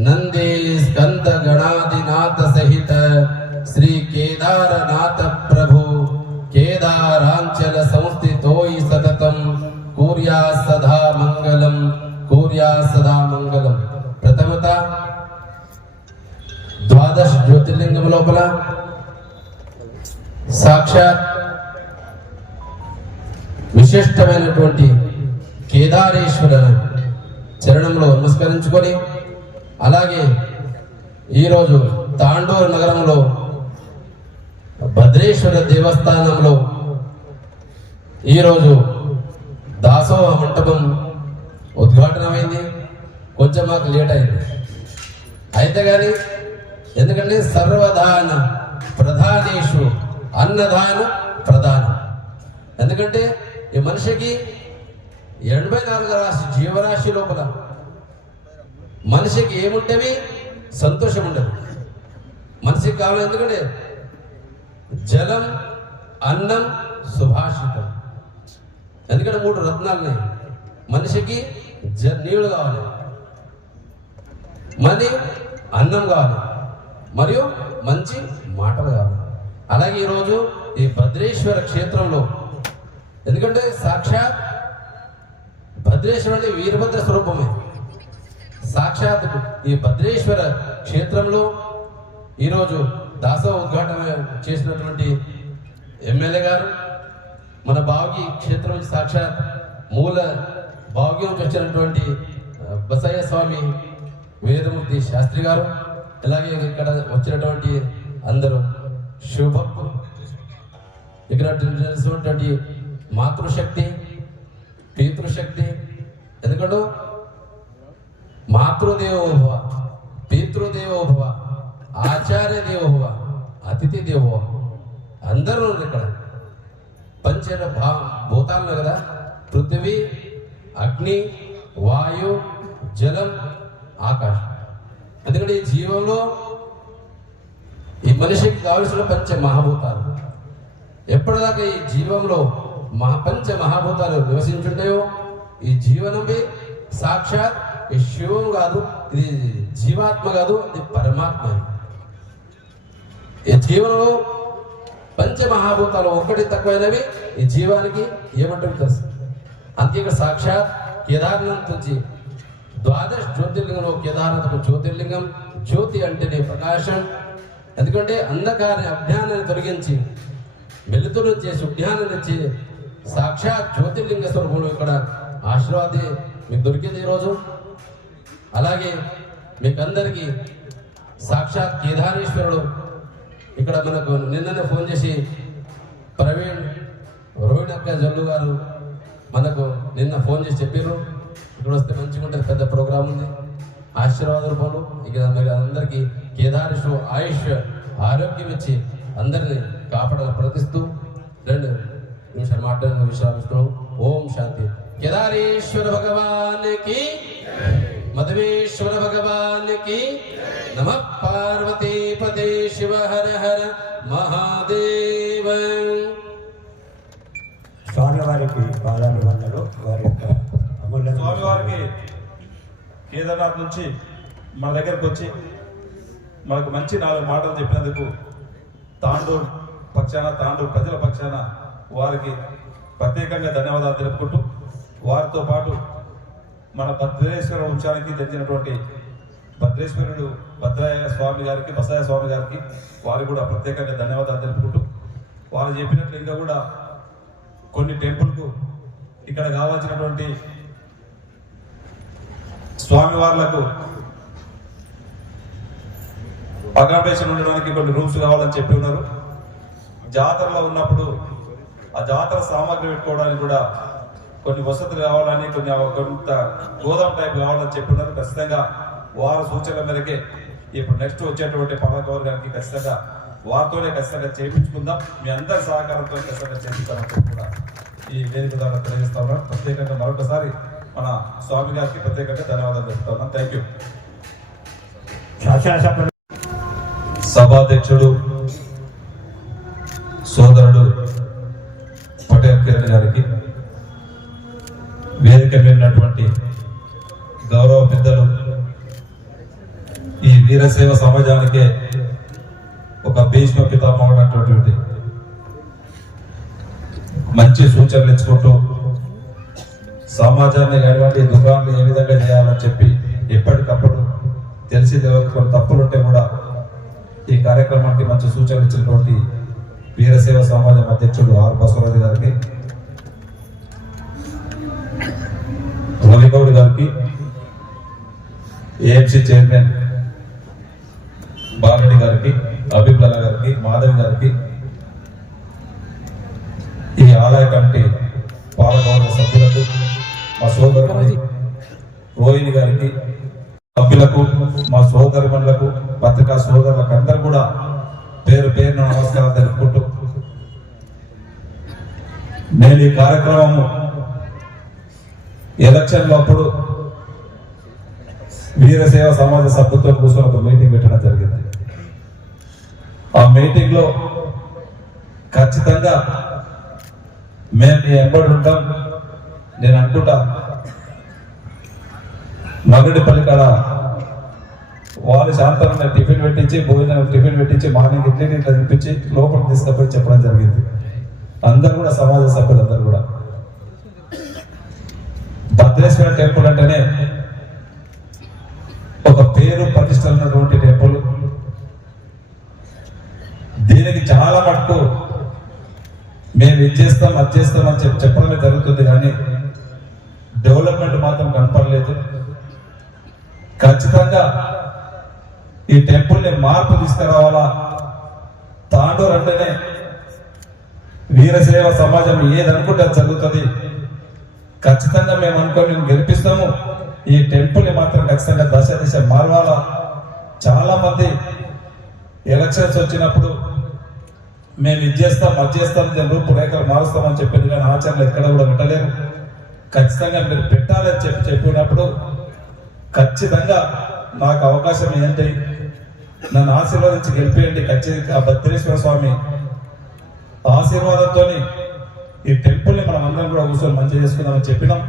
ನಂದೇ ಸ್ಕಂದ ಗಣಾದಿನಾಥ ಸಹಿತ ಶ್ರೀ ಕೇದಾರನಾಥ ಪ್ರಭು ಕೇದಾರಾಂಚಲ ಸಂಸ್ಥಿತೋಯಿ ಸತತಂ ಕೂರ್ಯಾ ಸದಾ ಮಂಗಲಂ ಕೂರ್ಯಾ ಸದಾ మంగళం. ప్రథమత ద్వాదశ జ్యోతిర్లింగం లోపల సాక్షాత్ విశిష్టమైనటువంటి కేదారేశ్వర చరణంలో నమస్కరించుకొని, అలాగే ఈరోజు తాండూరు నగరంలో భద్రేశ్వర దేవస్థానంలో ఈరోజు దాసోహ మంటపం ఉద్ఘాటనమైంది. కొంచెం మాకు లేట్ అయింది. అయితే కానీ ఎందుకంటే సర్వదాన ప్రధానేషు అన్నదాన ప్రధానం. ఎందుకంటే ఈ మనిషికి 84 రాశి జీవరాశి లోపల మనిషికి ఏముంటేవి సంతోషం ఉండదు. మనిషికి కావాలి ఎందుకంటే జలం, అన్నం, సుభాషితం. ఎందుకంటే 3 రత్నాలున్నాయి. మనిషికి నీళ్లు కావాలి, మరి అన్నం కావాలి, మరియు మంచి మాటలు కావాలి. అలాగే ఈరోజు ఈ భద్రేశ్వర క్షేత్రంలో ఎందుకంటే సాక్షాత్ భద్రేశ్వరుడు అంటే వీరభద్ర స్వరూపమే. సాక్షాత్ ఈ భద్రేశ్వర క్షేత్రంలో ఈరోజు దాసోహ ఉద్ఘాటన చేసినటువంటి ఎమ్మెల్యే గారు, మన బావగి క్షేత్రం నుంచి సాక్షాత్ మూల బావగి నుంచి వచ్చినటువంటి బసయ్య స్వామి వేదమూర్తి శాస్త్రి గారు, అలాగే ఇక్కడ వచ్చినటువంటి అందరూ శుభక్తులు, ఇక్కడ తెలిసినటువంటి మాతృశక్తి, పితృశక్తి. ఎందుకంటే మాతృదేవోభవ, పితృదేవోభవ, ఆచార్య దేవోభవ, అతిథి దేవోభవ అందరూ ఇక్కడ పంచ భూతాలు కదా, పృథివీ, అగ్ని, వాయు, జలం, ఆకాశం. ఎందుకంటే ఈ జీవంలో ఈ మనిషికి కావలసిన పంచ మహాభూతాలు. ఎప్పటిదాకా ఈ జీవంలో పంచ మహాభూతాలు నివసించుంటాయో ఈ జీవనమే సాక్షాత్ ఈ శివం కాదు, ఇది జీవాత్మ కాదు, ఇది పరమాత్మ. ఈ జీవనంలో పంచ మహాభూతాలు ఒకటి తక్కువైనవి ఈ జీవానికి ఏమంటారు తెలుసు. అంతే ఇక్కడ సాక్షాత్ కేదార్నాథ్ నుంచి 12 జ్యోతిర్లింగంలో కేదార్నాథ్ జ్యోతిర్లింగం. జ్యోతి అంటేనే ప్రకాశం. ఎందుకంటే అంధకారాన్ని అజ్ఞానాన్ని తొలగించి వెలుతురు చేసి ఉద్యానాన్ని ఇచ్చి సాక్షాత్ జ్యోతిర్లింగ స్వరూపంలో ఇక్కడ ఆశీర్వాది మీకు దొరికింది ఈరోజు. అలాగే మీకందరికీ సాక్షాత్ కేదారేశ్వరుడు ఇక్కడ మనకు నిన్ననే ఫోన్ చేసి ప్రవీణ్ రోహిణక్క జల్లు గారు మనకు నిన్న ఫోన్ చేసి చెప్పారు ఇక్కడ వస్తే మంచిగా ఉంటుంది, పెద్ద ప్రోగ్రాం ఉంది, ఆశీర్వాద రూపంలో. ఇక మీరు అందరికీ కేదారేశ్వరు ఆయుష్ ఆరోగ్యం ఇచ్చి అందరినీ కాపాడాలని ప్రతిస్తూ 2 నిమిషాలు మాట్లాడిన విశ్రామిస్తున్నాం. ఓం శాంతి. కేదారేశ్వర భగవానికి, మధవేశ్వర భగవానికి నమః. పార్వతీ పదే శివ హర హర మహాదేవ. స్వామివారికి పాదాభివందనలు. వారి యొక్క అమూల్య స్వామివారికి కేదార్నాథ్ నుంచి మన దగ్గరకు వచ్చి మనకు మంచి 4 మాటలు చెప్పినందుకు తాండూరు పక్షాన, తాండూరు ప్రజల పక్షాన వారికి ప్రత్యేకంగా ధన్యవాదాలు తెలుపుకుంటూ, వారితో పాటు మన భద్రేశ్వర వంశానికి చెందినటువంటి భద్రేశ్వరుడు భద్రయ్య స్వామి గారికి, బసయ్య స్వామి గారికి వారికి కూడా ప్రత్యేకంగా ధన్యవాదాలు తెలుపుకుంటూ, వారు చెప్పినట్లు ఇంకా కూడా కొన్ని టెంపుల్కు ఇక్కడ కావాల్సినటువంటి స్వామివార్లకు అకామిడేషన్ ఉండడానికి కొన్ని రూమ్స్ కావాలని చెప్పి ఉన్నారు. జాతరలో ఉన్నప్పుడు ఆ జాతర సామాగ్రి పెట్టుకోవడానికి కూడా కొన్ని వసతులు కావాలని, కొంత గోదాం టైప్ కావాలని చెప్పి ఉన్నారు. ఖచ్చితంగా వారి సూచనల మేరకే ఇప్పుడు నెక్స్ట్ వచ్చేటువంటి పవన్ గారికి ఖచ్చితంగా వారితోనే ఖచ్చితంగా చేయించుకుందాం. మీ అందరి సహకారంతో ఖచ్చితంగా చేయించాలని కూడా ఈ వేదిక ద్వారా తెలియజేస్తా ఉన్నాం. ప్రత్యేకంగా మరొకసారి మన స్వామి గారికి ప్రత్యేకంగా ధన్యవాదాలు చెప్తా ఉన్నాం. Thank you. సభాధ్యక్షుడు సోదరుడు పటేల్ కిరణ్ గారికి, వేదిక మీదటువంటి గౌరవ పెద్దలు, ఈ వీరశైవ సమాజానికే ఒక భీష్మ పితామహుడు అటువంటి మంచి సూచనలు ఇచ్చుకుంటూ సమాజాన్ని ఎటువంటి దుకాణాలు ఏ విధంగా చేయాలని చెప్పి ఎప్పటికప్పుడు తెలిసి కొన్ని తప్పులుంటే కూడా ఈ కార్యక్రమానికి మంచి సూచనలు ఇచ్చినటువంటి వీరశైవ సమాజం అధ్యక్షుడు ఆర్ బసవరాజు గారికి, రవిగౌడ్ గారికి, ఏఎంసీ చైర్మన్ బాలరెడ్డి గారికి, అభిప్రాయ గారికి, మాధవి గారికి, ఈ ఆలయ కమిటీ పాలకవర్గ సభ్యులకు, మా సోదరుని రోహిణి గారికి, సభ్యులకు, మా సోదరులకు, పత్రికా సోదరులకు అందరూ కూడా పేరు పేరున నమస్కారం తెలుపుకుంటూ, నేను ఈ కార్యక్రమం ఎలక్షన్లో అప్పుడు వీరసేవ సమాజ సభ్యులతో కూర్చొని ఒక మీటింగ్ పెట్టడం జరిగింది. ఆ మీటింగ్ లో ఖచ్చితంగా మేము మీ ఎంబడి ఉంటాం. నేను అనుకుంటా మగడిపల్లి కాడ వాళ్ళు శాంతంగా టిఫిన్ పెట్టించి, భోజనం టిఫిన్ పెట్టించి, మార్నింగ్ ఇడ్లీ ఇట్లా తినిపించి లోపలికి తీసుకుపోయి చెప్పడం జరిగింది. అందరు కూడా సమాజ సభ్యులందరూ కూడా భద్రేశ్వర టెంపుల్ అంటేనే ఒక పేరు ప్రతిష్ట ఉన్నటువంటి టెంపుల్. దీనికి చాలా మటుకు మేము ఇది చేస్తాం అది చేస్తాం అని చెప్పడమే జరుగుతుంది, కానీ డెవలప్మెంట్ మాత్రం కనపడలేదు. ఖచ్చితంగా ఈ టెంపుల్ని మార్పు తీసుకురావాలా. తాండూరు అంటేనే వీరసేవ సమాజం ఏదనుకుంటే అది జరుగుతుంది. ఖచ్చితంగా మేము అనుకోని మేము గెలిపిస్తాము. ఈ టెంపుల్ని మాత్రం ఖచ్చితంగా దశ మారవాలా. చాలా మంది ఎలక్షన్స్ వచ్చినప్పుడు మేము ఇది చేస్తాం అది చేస్తాం, దీని రూపురేఖలు మారుస్తామని చెప్పింది, కానీ ఆచరణలు ఎక్కడ కూడా పెట్టలేరు. ఖచ్చితంగా మీరు పెట్టాలని చెప్పినప్పుడు ఖచ్చితంగా నాకు అవకాశం ఏంటి, నన్ను ఆశీర్వదించి గెలిపేయండి. ఖచ్చితంగా భద్రేశ్వర స్వామి ఆశీర్వాదంతో ఈ టెంపుల్ని మనం అందరం కూడా కూర్చొని మంచిగా చేసుకుందామని చెప్పినాం.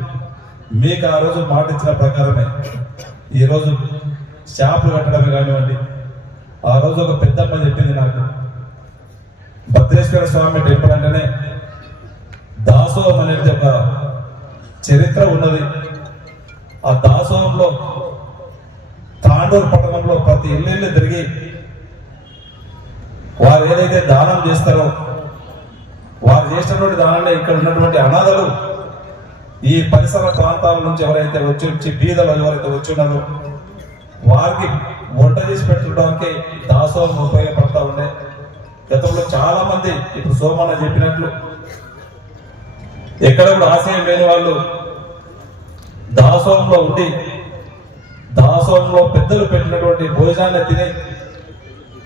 మీకు ఆ రోజు మాట ఇచ్చిన ప్రకారమే ఈరోజు షాపులు కట్టడమే కానివ్వండి. ఆ రోజు ఒక పెద్దమ్మ చెప్పింది నాకు, భద్రేశ్వర స్వామి టెంపుల్ అంటేనే దాసోహం అనేది ఒక చరిత్ర ఉన్నది. ఆ దాసోహంలో తాండూరు పట్టణంలో ప్రతి ఇల్లు తిరిగి వారు ఏదైతే దానం చేస్తారో వారు చేసినటువంటి దానాన్ని ఇక్కడ ఉన్నటువంటి అనాథలు, ఈ పరిసర ప్రాంతాల నుంచి ఎవరైతే వచ్చి బీదలు ఎవరైతే వచ్చి ఉన్నారో వారికి వంట చేసి పెట్టడానికి దాసోహం ఉపయోగపడతా ఉండే. గతంలో చాలా మంది, ఇప్పుడు సోమన్న చెప్పినట్లు, ఎక్కడ కూడా ఆశయం లేని వాళ్ళు దాసోహంలో ఉండి దాసోహంలో పెద్దలు పెట్టినటువంటి భోజనాన్ని తిని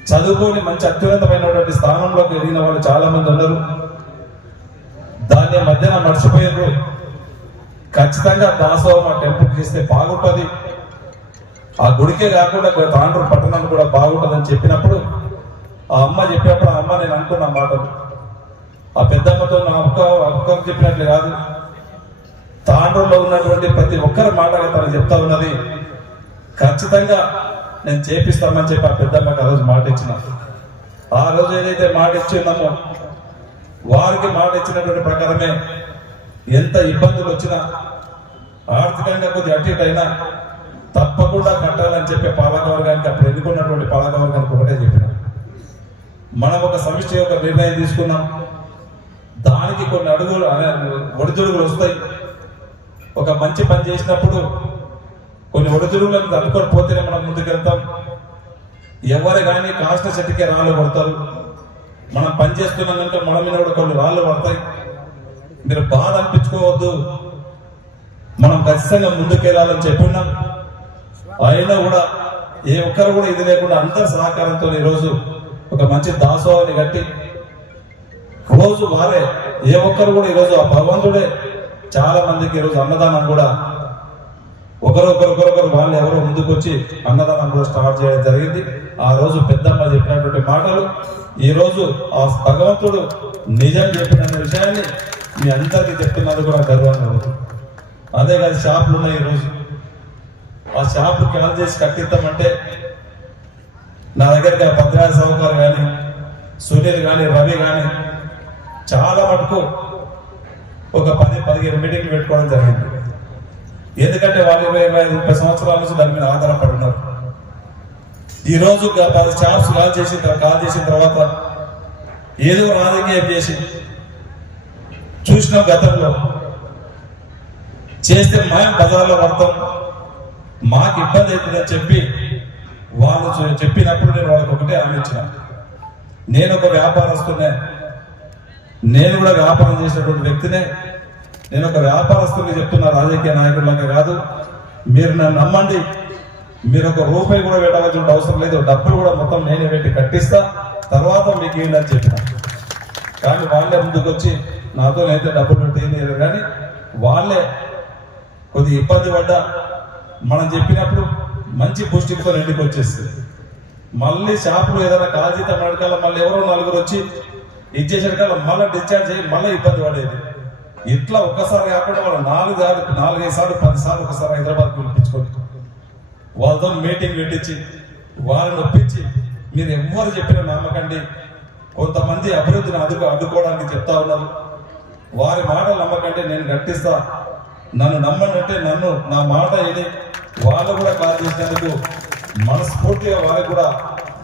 చదువుకొని మంచి అత్యున్నతమైనటువంటి స్థానంలోకి ఎదిగిన వాళ్ళు చాలా మంది ఉన్నారు. దాన్ని మధ్యన మర్చిపోయారు. ఖచ్చితంగా దాసోహం ఆ టెంపుల్ చేస్తే బాగుంటుంది, ఆ గుడికే కాకుండా తాండూరు పట్టణం కూడా బాగుంటుందని చెప్పినప్పుడు ఆ అమ్మ చెప్పినప్పుడు, ఆ అమ్మ నేను అనుకున్న మాటలు ఆ పెద్దమ్మతో నా ఒక్కరు చెప్పినట్లు కాదు, తాండూరులో ఉన్నటువంటి ప్రతి ఒక్కరి మాటగా తను చెప్తా ఉన్నది. ఖచ్చితంగా నేను చేపిస్తామని చెప్పి ఆ పెద్దమ్మకి ఆ రోజు మాట ఇచ్చిన. ఆ రోజు ఏదైతే మాట ఇచ్చిందామో వారికి మాట ఇచ్చినటువంటి ప్రకారమే ఎంత ఇబ్బందులు వచ్చినా, ఆర్థికంగా కొద్దిగా అటు ఇటు అయినా తప్పకుండా కట్టాలని చెప్పి పాలకవర్గానికి, అప్పుడు ఎన్నుకున్నటువంటి పాలకవర్గానికి ఒకటే చెప్పిన, మనం ఒక సమిష్టి ఒక నిర్ణయం తీసుకున్నాం. దానికి కొన్ని అడుగులు ఒడిదుడుగులు వస్తాయి. ఒక మంచి పని చేసినప్పుడు కొన్ని ఒడిదుడుగులను తట్టుకొని పోతేనే మనం ముందుకెళ్తాం. ఎవరు కానీ కాస్త చెట్టుకే రాళ్ళు పడతారు. మనం పని చేస్తున్నాం కనుక మన మీద కూడా కొన్ని రాళ్ళు పడతాయి. మీరు బాధ అనిపించుకోవద్దు, మనం ఖచ్చితంగా ముందుకెళ్ళాలని చెప్పిన్నాం. అయినా కూడా ఏ ఒక్కరు కూడా ఇది లేకుండా అందరి సహకారంతో ఈరోజు ఒక మంచి దాసోహాన్ని కట్టి రోజు వారే ఏ ఒక్కరు కూడా ఈరోజు ఆ భగవంతుడే చాలా మందికి ఈరోజు అన్నదానం కూడా ఒకరొకరు వాళ్ళు ఎవరో ముందుకు వచ్చి అన్నదానం కూడా స్టార్ట్ చేయడం జరిగింది. ఆ రోజు పెద్దమ్మ చెప్పినటువంటి మాటలు ఈ రోజు ఆ భగవంతుడు నిజం చెప్పిన విషయాన్ని మీ అందరికీ చెప్తున్నారు కూడా గర్వంగా ఉంది. అదే కాదు, షాపులు ఉన్నాయి. ఈరోజు ఆ షాపులు కాల్ చేసి కట్టిద్దామంటే నా దగ్గరికి ఆ భద్రాజ సౌకర్యం కానీ, సునీల్ కానీ, రవి కానీ చాలా మటుకు ఒక 10-15 మీటింగ్లు పెట్టుకోవడం జరిగింది. ఎందుకంటే వాళ్ళు 20-30 సంవత్సరాల నుంచి దాని మీద ఆధారపడి ఉన్నారు. ఈ రోజు 10 షాప్స్ కాల్ చేసిన తర్వాత ఏదో రాజకీయం చేసి చూసినాం. గతంలో చేస్తే మేము బజార్లో పడతాం, మాకు ఇబ్బంది అవుతుందని చెప్పి వాళ్ళు చెప్పినప్పుడు నేను వాళ్ళకి ఒకటే హామీ ఇచ్చిన, నేను ఒక వ్యాపారస్తునే, నేను కూడా వ్యాపారం చేసినటువంటి వ్యక్తినే. నేను ఒక వ్యాపారస్తుడికి చెప్తున్నా, రాజకీయ నాయకులాగా కాదు. మీరు నన్ను నమ్మండి, మీరు ఒక రూపాయి కూడా పెట్టవలసిన అవసరం లేదు, డబ్బులు కూడా మొత్తం నేనే పెట్టి కట్టిస్తా, తర్వాత మీకు ఏంటని చెప్పిన. కానీ వాళ్ళే ముందుకు వచ్చి నాతో అయితే డబ్బులు పెట్టేయలేదు, కానీ వాళ్ళే కొద్దిగా ఇబ్బంది పడ్డా మనం చెప్పినప్పుడు మంచి పుష్టితో ఇంటికి వచ్చేస్తుంది. మళ్ళీ షాపులో ఏదైనా కాల్జీత నడకాల మళ్ళీ ఎవరో నలుగురు వచ్చి ఇచ్చేసారు కదా, మళ్ళీ డిశ్చార్జ్ అయ్యి మళ్ళీ ఇబ్బంది పడేది. ఇట్లా ఒక్కసారి కాకుండా వాళ్ళు 4-5 సార్లు 10 సార్లు ఒకసారి హైదరాబాద్ పిలిపించుకొని వాళ్ళతో మీటింగ్ పెట్టించి వాళ్ళని ఒప్పించి, మీరు ఎవ్వరు చెప్పినా నమ్మకండి, కొంతమంది అభివృద్ధిని అడ్డుకోవడానికి చెప్తా ఉన్నారు, వారి మాటలు నమ్మకండి, నేను గట్టిస్తా, నన్ను నమ్మండి అంటే నన్ను నా మాట విని వాళ్ళు కూడా కాల్ చేసినందుకు మనస్ఫూర్తిగా వారికి కూడా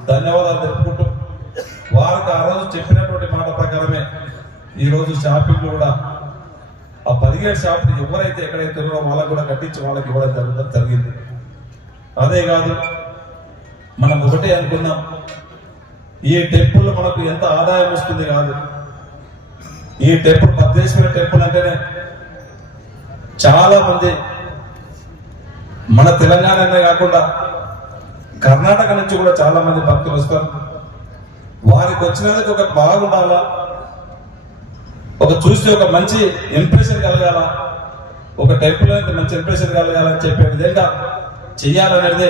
ధన్యవాదాలు తెలుపుకుంటూ, వారికి ఆ రోజు చెప్పినటువంటి మాట ప్రకారమే ఈరోజు షాపింగ్లు కూడా ఆ 17 షాపులు ఎవరైతే ఎక్కడైతే ఉన్నారో వాళ్ళకు కూడా కట్టించి వాళ్ళకి ఇవ్వడం జరిగింది. అదే కాదు, మనం ఒకటే అనుకున్నాం, ఈ టెంపుల్ మనకు ఎంత ఆదాయం వస్తుంది కాదు, ఈ టెంపుల్ భద్రేశ్వర టెంపుల్ అంటేనే చాలా మంది మన తెలంగాణనే కాకుండా కర్ణాటక నుంచి కూడా చాలా మంది భక్తులు వస్తారు. వారికి వచ్చినందుకు ఒక బాగుండాలా, ఒక చూస్తే ఒక మంచి ఇంప్రెషన్ కలగాల, ఒక టెంపుల్ అనేది మంచి ఇంప్రెషన్ కలగాలని చెప్పే విధంగా చెయ్యాలనేదే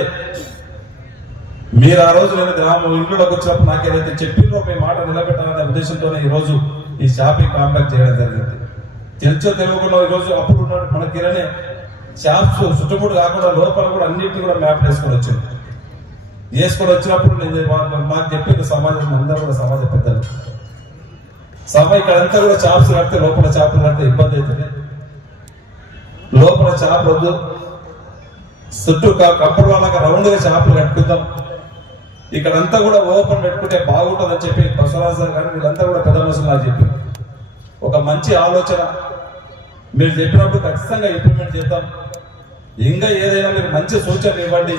మీరు ఆ రోజు నేను గ్రామం ఇంట్లోకి వచ్చినప్పుడు నాకు ఏదైతే చెప్పిందో మీ మాట నిలబెట్టాలనే ఉద్దేశంతోనే ఈరోజు ఈ షాపింగ్ కాంప్లెక్స్ చేయడం జరిగింది. తెలుసో తెలియకుండా ఈరోజు అప్పుడు ఉన్నాడు మన కిరణే షాప్స్ చుట్టుముడు కాకుండా లోపల కూడా అన్నింటినీ కూడా మ్యాప్ వేసుకొని వచ్చినప్పుడు నేను మాకు చెప్పింది సమాజం అందరూ కూడా సమాజ పెద్దలు సభ ఇక్కడంతా కూడా షాప్స్ కడితే లోపల షాపులు కడితే ఇబ్బంది అవుతుంది, లోపల షాప్ వద్దు, చుట్టూ కంపర్ వాళ్ళకి రౌండ్గా షాపులు కట్టుకుందాం, ఇక్కడంతా కూడా ఓపెన్ పెట్టుకుంటే బాగుంటుందని చెప్పి బసవరాజు గారు కానీ వీళ్ళంతా కూడా పెద్ద మనుషులు నాకు చెప్పారు. ఒక మంచి ఆలోచన మీరు చెప్పినప్పుడు ఖచ్చితంగా ఇంప్లిమెంట్ చేద్దాం. ఇంకా ఏదైనా మీరు మంచి సూచనలు ఇవ్వండి,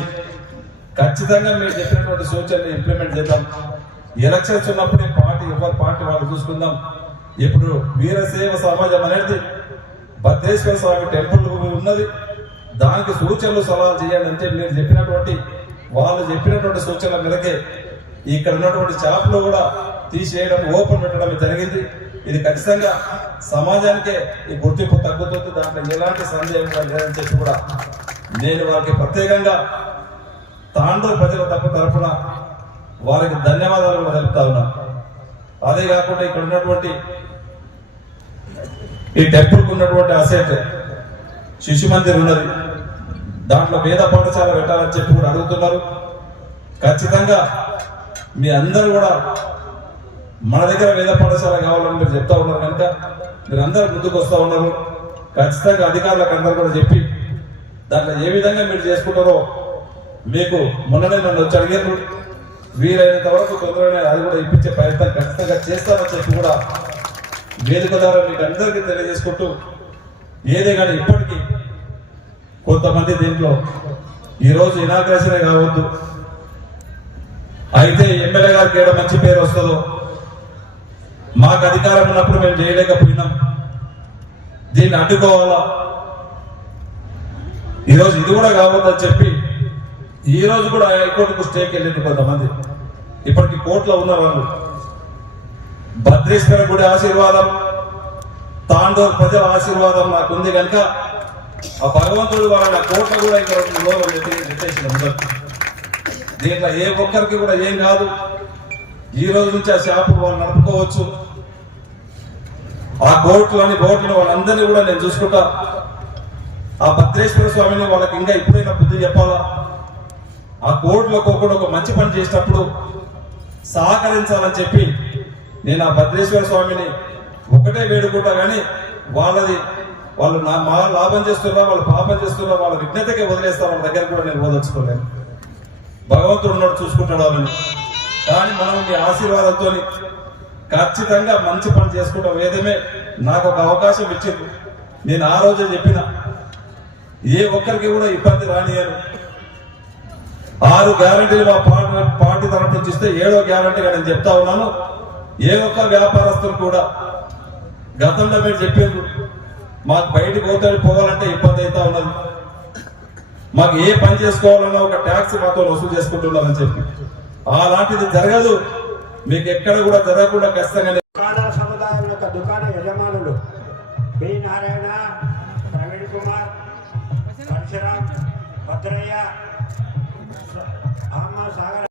ఖచ్చితంగా మీరు చెప్పినటువంటి సూచనలు ఇంప్లిమెంట్ చేద్దాం. ఎలక్షన్స్ ఉన్నప్పుడు ఎవరి పార్టీ వాళ్ళు చూసుకుందాం. ఇప్పుడు వీరసేవ సమాజం అనేది భద్రేశ్వర స్వామి టెంపుల్ ఉన్నది, దానికి సూచనలు సలహాలు చేయండి అంటే మీరు చెప్పినటువంటి వాళ్ళు చెప్పినటువంటి సూచనల మేరకే ఇక్కడ ఉన్నటువంటి షాపులు కూడా తీసేయడం ఓపెన్ పెట్టడం జరిగింది. ఇది ఖచ్చితంగా సమాజానికే ఈ గుర్తింపు తగ్గుతుంది, దాంట్లో ఎలాంటి సందేహం లేదని చెప్పి కూడా నేను వారికి ప్రత్యేకంగా తాండూరు ప్రజల తరఫున వారికి ధన్యవాదాలు కూడా తెలుపుతా ఉన్నాను. అదే కాకుండా ఇక్కడ ఉన్నటువంటి ఈ టెంపుల్కి ఉన్నటువంటి అసెట్ శిశు మందిర్ ఉన్నది, దాంట్లో వేద పాఠశాల పెట్టాలని చెప్పి కూడా అడుగుతున్నారు. ఖచ్చితంగా మీ అందరూ కూడా మన దగ్గర వేద పాఠశాల కావాలని మీరు చెప్తా ఉన్నారు కనుక మీరు అందరూ ముందుకు వస్తూ ఉన్నారు. ఖచ్చితంగా అధికారులకు అందరూ కూడా చెప్పి దాంట్లో ఏ విధంగా మీరు చేసుకుంటారో మీకు మొన్ననే నన్ను వచ్చి అడిగారు, వీలైనంత వరకు తొందరగా అది కూడా ఇప్పించే ప్రయత్నం ఖచ్చితంగా చేస్తామని చెప్పి కూడా వేదిక ద్వారా మీకు అందరికీ తెలియజేసుకుంటూ, ఏదే కానీ ఇప్పటికీ కొంతమంది దీంట్లో ఈరోజు ఇనాగ్రేషనే కావద్దు, అయితే ఎమ్మెల్యే గారికి ఏదో మంచి పేరు వస్తుందో, మాకు అధికారం ఉన్నప్పుడు మేము చేయలేకపోయినాం, దీన్ని అడ్డుకోవాలా, ఈరోజు ఇది కూడా కావద్దని చెప్పి ఈ రోజు కూడా హైకోర్టుకు స్టేకి వెళ్ళింది కొంతమంది. ఇప్పటికి కోర్టులో ఉన్న వాళ్ళు భద్రేశ్వర గుడి ఆశీర్వాదం, తాండూరు ప్రజల ఆశీర్వాదం నాకు ఉంది కనుక ఆ భగవంతుడు వాళ్ళ కోర్టులో కూడా ఇక్కడ నిర్దేశించిన దీంట్లో ఏ ఒక్కరికి కూడా ఏం కాదు. ఈ రోజు నుంచి ఆ షాపు వాళ్ళు నడుపుకోవచ్చు. ఆ కోర్టులోని బోట్లు వాళ్ళందరినీ కూడా నేను చూసుకుంటా. ఆ భద్రేశ్వర స్వామిని వాళ్ళకి ఇంకా ఇప్పుడైనా బుద్ధి చెప్పాలా, ఆ కోర్టులకు ఒక మంచి పని చేసినప్పుడు సహకరించాలని చెప్పి నేను ఆ భద్రేశ్వర స్వామిని ఒకటే వేడుకుంటా. కానీ వాళ్ళు మా లాభం చేస్తున్నా, వాళ్ళు పాపం చేస్తున్నా, వాళ్ళ విఘ్నతకే వదిలేస్తా, వాళ్ళ దగ్గర కూడా నేను ఓదర్చుకోలేను. భగవంతుడు ఉన్నాడు చూసుకుంటాడు వాళ్ళని. కానీ మనం మీ ఆశీర్వాదంతో ఖచ్చితంగా మంచి పని చేసుకుంటాం. వేదమే నాకు ఒక అవకాశం ఇచ్చింది. నేను ఆ రోజే చెప్పిన ఏ ఒక్కరికి కూడా ఇబ్బంది రానియను. 6 గ్యారంటీలు మా పార్టీ తరఫు నుంచి ఇస్తే 7వ గ్యారంటీగా నేను చెప్తా ఉన్నాను. ఏ ఒక్క వ్యాపారస్తులు కూడా గతంలో మీరు చెప్పారు మాకు బయటకు పోవాలంటే ఇబ్బంది అవుతా ఉన్నది. మాకు ఏ పని చేసుకోవాలన్నా ఒక ట్యాక్స్ మాతో వసూలు చేసుకుంటున్నారని చెప్పి అలాంటిది జరగదు. మీకు ఎక్కడ కూడా జరగకుండా ఖచ్చితంగా దుకాణ సముదాయం యొక్క దుకాణ యజమానులు బి నారాయణ, ప్రవీణ్ కుమార్, పరశురామ్, భద్రయ్య, అమ్మ సాగర్